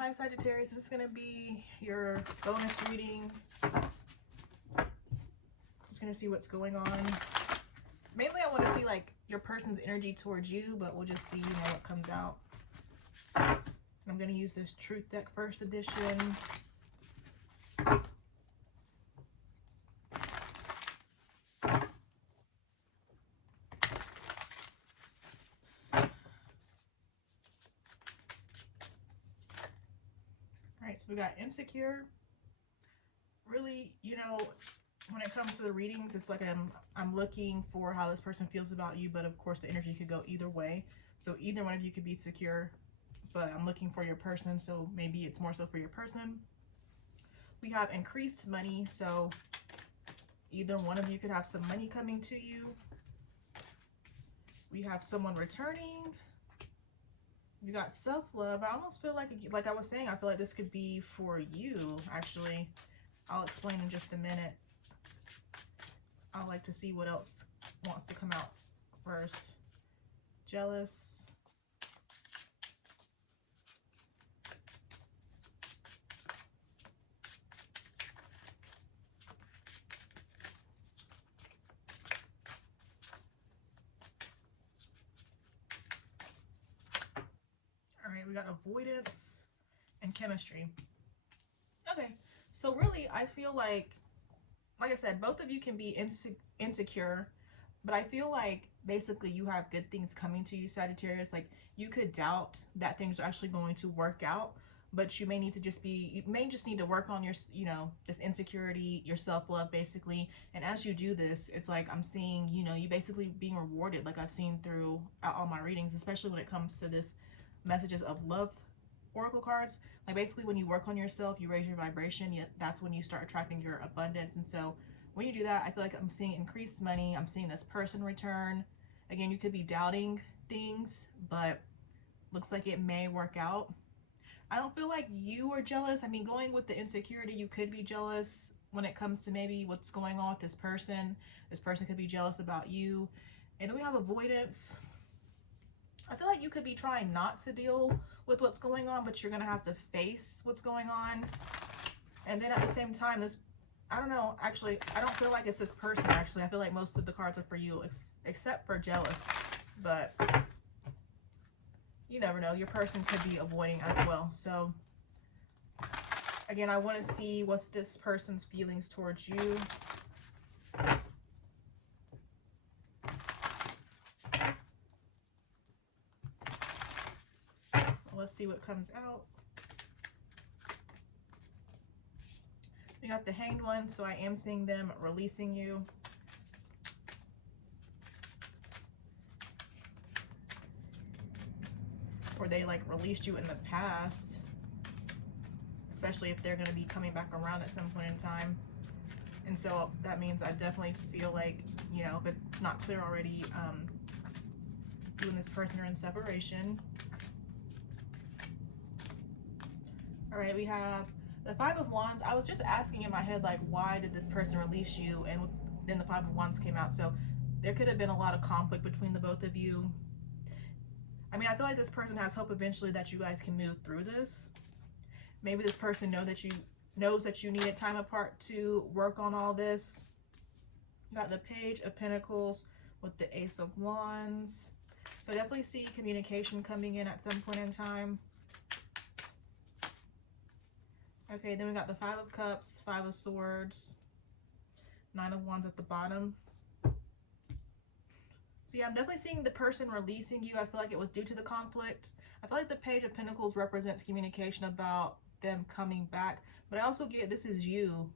hi Sagittarius. This is going to be your bonus reading. Just going to see what's going on. Mainly I want to see like your person's energy towards you, but we'll just see, you know, what comes out. I'm going to use this Truth deck first edition. So we got insecure. Really, you know, when it comes to the readings, it's like I'm looking for how this person feels about you, but of course the energy could go either way. So either one of you could be secure, but I'm looking for your person, so maybe it's more so for your person. We have increased money, so either one of you could have some money coming to you. We have someone returning. You got self-love. I almost feel like I was saying, I feel like this could be for you, actually. I'll explain in just a minute. I'd like to see what else wants to come out first. Jealous. We got avoidance and chemistry. Okay, so really I feel like I said, both of you can be insecure, but I feel like basically you have good things coming to you, Sagittarius. Like you could doubt that things are actually going to work out, but you may need to you may just need to work on your, you know, this insecurity, your self-love basically. And as you do this, it's like I'm seeing, you know, you basically being rewarded, like I've seen through all my readings, especially when it comes to this messages of love oracle cards. Like basically when you work on yourself, you raise your vibration, that's when you start attracting your abundance. And so when you do that, I feel like I'm seeing increased money. I'm seeing this person return. Again, you could be doubting things, but looks like it may work out. I don't feel like you are jealous. I mean, going with the insecurity, you could be jealous when it comes to maybe what's going on with this person. This person could be jealous about you. And then we have avoidance. I feel like you could be trying not to deal with what's going on, but you're going to have to face what's going on. And then at the same time, this, I don't know, actually, I don't feel like it's this person, actually. I feel like most of the cards are for you, except for jealous. But you never know. Your person could be avoiding as well. So, again, I want to see what's this person's feelings towards you. Let's see what comes out. We got the Hanged One, so I am seeing them releasing you. Or they like released you in the past. Especially if they're going to be coming back around at some point in time. And so that means I definitely feel like, you know, if it's not clear already, you and this person are in separation. All right, we have the Five of Wands. I was just asking in my head, like, why did this person release you? And then the Five of Wands came out. So there could have been a lot of conflict between the both of you. I mean, I feel like this person has hope eventually that you guys can move through this. Maybe this person knows that you needed time apart to work on all this. You got the Page of Pentacles with the Ace of Wands. So I definitely see communication coming in at some point in time. Okay, then we got the Five of Cups, Five of Swords, Nine of Wands at the bottom. So yeah, I'm definitely seeing the person releasing you. I feel like it was due to the conflict. I feel like the Page of Pentacles represents communication about them coming back. But I also get this is you.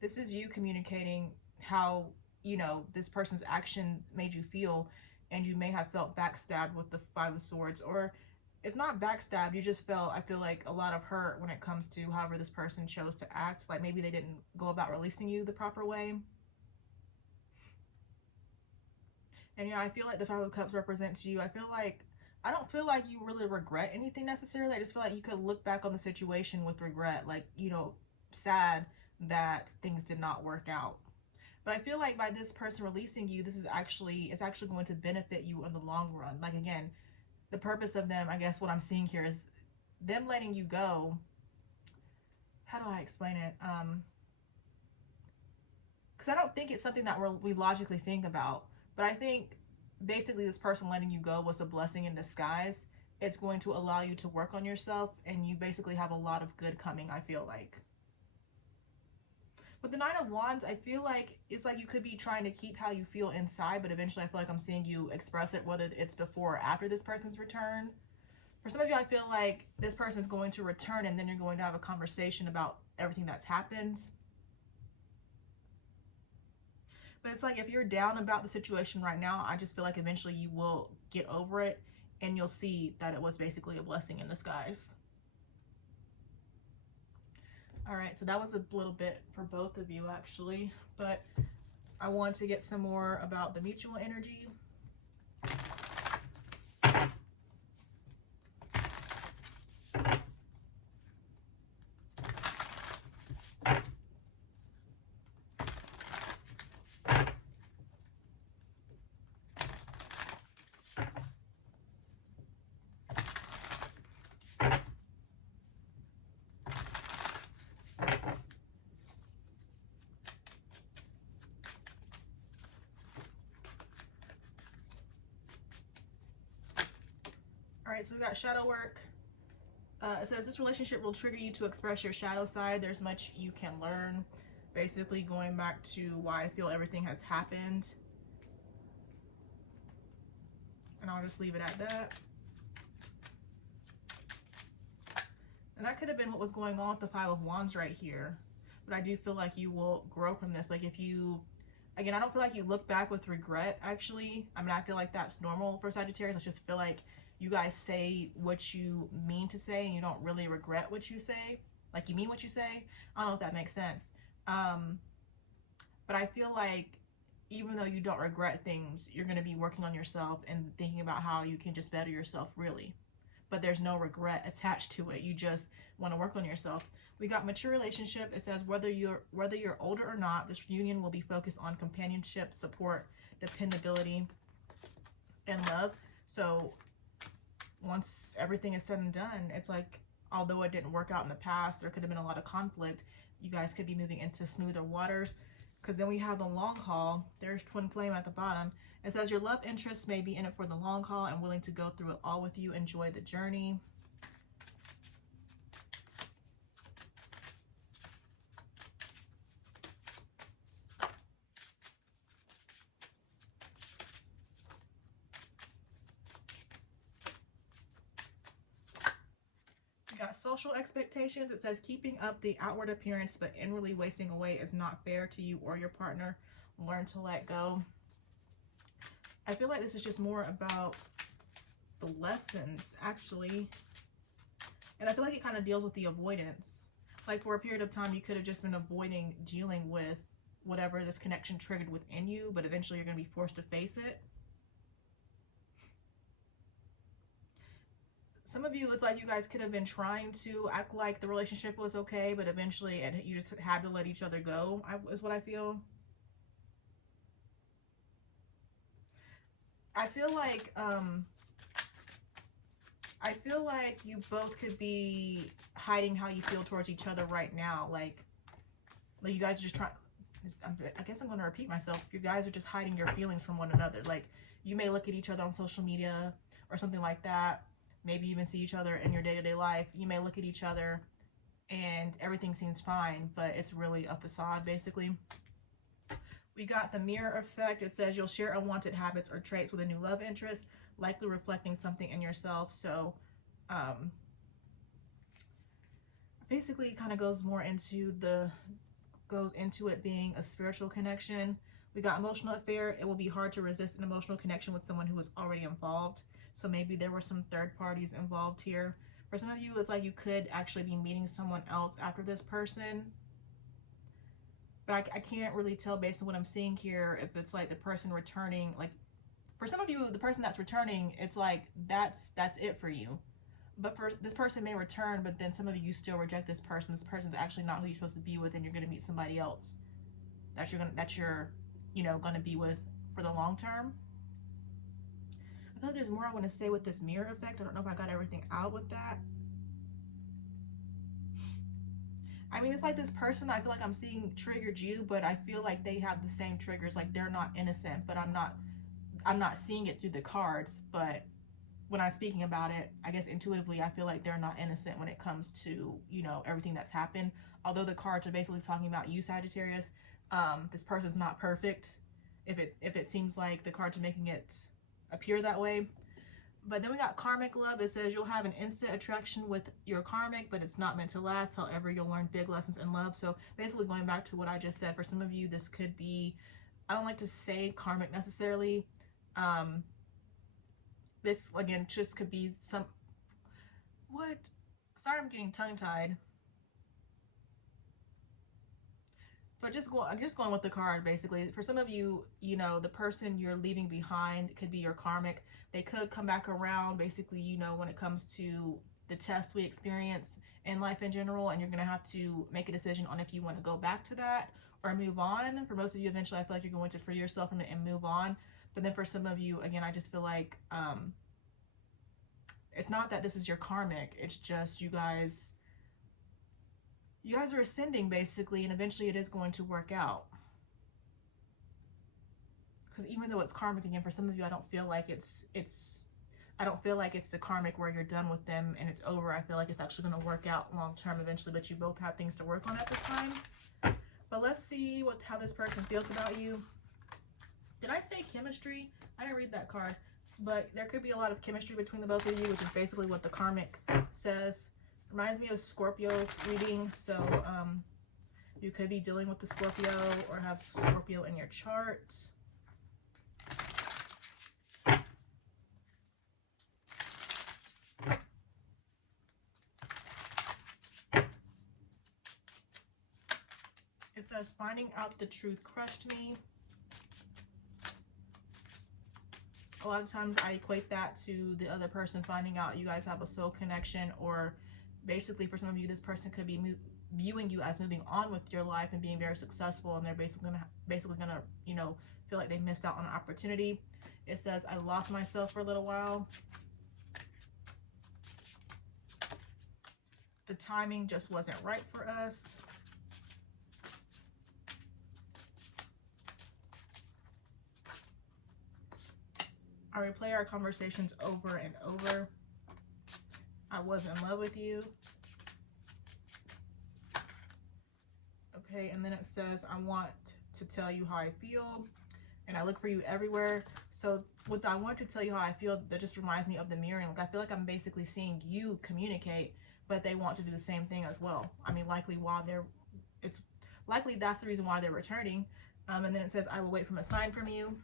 This is you communicating how, you know, this person's action made you feel. And you may have felt backstabbed with the Five of Swords. Or if not backstab, you just felt, I feel like, a lot of hurt when it comes to however this person chose to act. Like maybe they didn't go about releasing you the proper way. And yeah, I feel like the Five of Cups represents you. I don't feel like you really regret anything necessarily. I just feel like you could look back on the situation with regret. Like, you know, sad that things did not work out. But I feel like by this person releasing you, it's actually going to benefit you in the long run. Like, again, the purpose of them, I guess what I'm seeing here is them letting you go, how do I explain it? Because I don't think it's something that we logically think about, but I think basically this person letting you go was a blessing in disguise. It's going to allow you to work on yourself, and you basically have a lot of good coming, I feel like. With the Nine of Wands, I feel like it's like you could be trying to keep how you feel inside, but eventually I feel like I'm seeing you express it, whether it's before or after this person's return. For some of you, I feel like this person's going to return, and then you're going to have a conversation about everything that's happened. But it's like if you're down about the situation right now, I just feel like eventually you will get over it, and you'll see that it was basically a blessing in disguise. All right, so that was a little bit for both of you, actually. But I want to get some more about the mutual energy. Alright, so we got shadow work. It says this relationship will trigger you to express your shadow side. There's much you can learn. Basically going back to why I feel everything has happened. And I'll just leave it at that. And that could have been what was going on with the Five of Wands right here. But I do feel like you will grow from this. Like if you, again, I don't feel like you look back with regret, actually. I mean, I feel like that's normal for Sagittarius. I just feel like you guys say what you mean to say and you don't really regret what you say. Like you mean what you say. I don't know if that makes sense. But I feel like even though you don't regret things, you're going to be working on yourself and thinking about how you can just better yourself, really. But there's no regret attached to it. You just want to work on yourself. We got mature relationship. It says whether you're older or not, this union will be focused on companionship, support, dependability, and love. So once everything is said and done, it's like, although it didn't work out in the past, there could have been a lot of conflict, you guys could be moving into smoother waters. Because then we have the long haul. There's twin flame at the bottom. It says your love interest may be in it for the long haul and willing to go through it all with you. Enjoy the journey. Got social expectations. It says keeping up the outward appearance but inwardly wasting away is not fair to you or your partner. Learn to let go. I feel like this is just more about the lessons, actually. And I feel like it kind of deals with the avoidance. Like for a period of time, you could have just been avoiding dealing with whatever this connection triggered within you, but eventually you're going to be forced to face it. Some of you, it's like you guys could have been trying to act like the relationship was okay, but eventually you just had to let each other go, is what I feel. I feel like you both could be hiding how you feel towards each other right now. Like you guys are just trying, I guess I'm going to repeat myself. You guys are just hiding your feelings from one another. Like you may look at each other on social media or something like that. Maybe even see each other in your day-to-day life. You may look at each other and everything seems fine, but it's really a facade, basically. We got the mirror effect. It says you'll share unwanted habits or traits with a new love interest, likely reflecting something in yourself. So basically it kind of goes more into it being a spiritual connection. We got emotional affair. It will be hard to resist an emotional connection with someone who is already involved. So maybe there were some third parties involved here. For some of you, it's like you could actually be meeting someone else after this person. But I can't really tell based on what I'm seeing here if it's like the person returning. Like for some of you, the person that's returning, it's like that's it for you. But for this person may return, but then some of you still reject this person. This person's actually not who you're supposed to be with, and you're going to meet somebody else that you're going to be with for the long term. I feel like there's more I want to say with this mirror effect. I don't know if I got everything out with that. I mean, it's like this person I feel like I'm seeing triggered you, but I feel like they have the same triggers. Like they're not innocent, but I'm not seeing it through the cards. But when I'm speaking about it, I guess intuitively, I feel like they're not innocent when it comes to, you know, everything that's happened. Although the cards are basically talking about you, Sagittarius, this person's not perfect. If it seems like the cards are making it appear that way. But then we got karmic love. It says you'll have an instant attraction with your karmic, but it's not meant to last. However, you'll learn big lessons in love. So basically going back to what I just said, for some of you, this could be, I don't like to say karmic necessarily. This, again, just could be some, what? Sorry, I'm getting tongue-tied. But just going with the card, basically. For some of you, you know, the person you're leaving behind could be your karmic. They could come back around, basically, you know, when it comes to the test we experience in life in general, and you're going to have to make a decision on if you want to go back to that or move on. For most of you, eventually, I feel like you're going to free yourself from it and move on. But then for some of you, again, I just feel like it's not that this is your karmic. It's just you guys are ascending, basically, and eventually it is going to work out. Because even though it's karmic, again, for some of you, I don't feel like it's the karmic where you're done with them and it's over. I feel like it's actually going to work out long term eventually, but you both have things to work on at this time. But let's see how this person feels about you. Did I say chemistry? I didn't read that card, but there could be a lot of chemistry between the both of you, which is basically what the karmic says. Reminds me of Scorpio's reading, so you could be dealing with the Scorpio or have Scorpio in your chart. It says, finding out the truth crushed me. A lot of times I equate that to the other person finding out you guys have a soul connection, or basically for some of you, this person could be viewing you as moving on with your life and being very successful, and they're basically gonna, you know, feel like they missed out on an opportunity. It says, I lost myself for a little while. The timing just wasn't right for us. I replay our conversations over and over. I was in love with you. Okay, and then it says, I want to tell you how I feel, and I look for you everywhere. So with I want to tell you how I feel, that just reminds me of the mirroring. Like, I feel like I'm basically seeing you communicate, but they want to do the same thing as well. I mean, likely that's the reason why they're returning. And then it says, I will wait for a sign from you.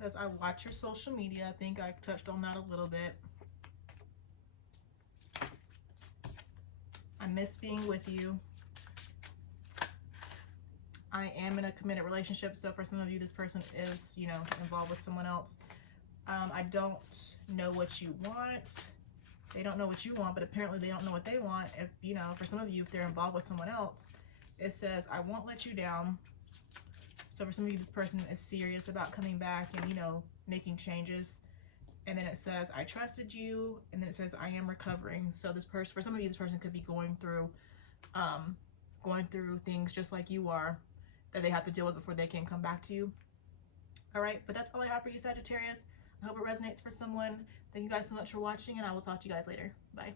Says, I watch your social media. I think I touched on that a little bit. I miss being with you. I am in a committed relationship. So for some of you, this person is, you know, involved with someone else. I don't know what you want. They don't know what you want, but apparently they don't know what they want. If, you know, for some of you, if they're involved with someone else, it says, I won't let you down. So for some of you, this person is serious about coming back and, you know, making changes. And then it says, I trusted you. And then it says, I am recovering. So this person, for some of you, this person could be going through things just like you are, that they have to deal with before they can come back to you. All right, but that's all I have for you, Sagittarius. I hope it resonates for someone. Thank you guys so much for watching, and I will talk to you guys later. Bye.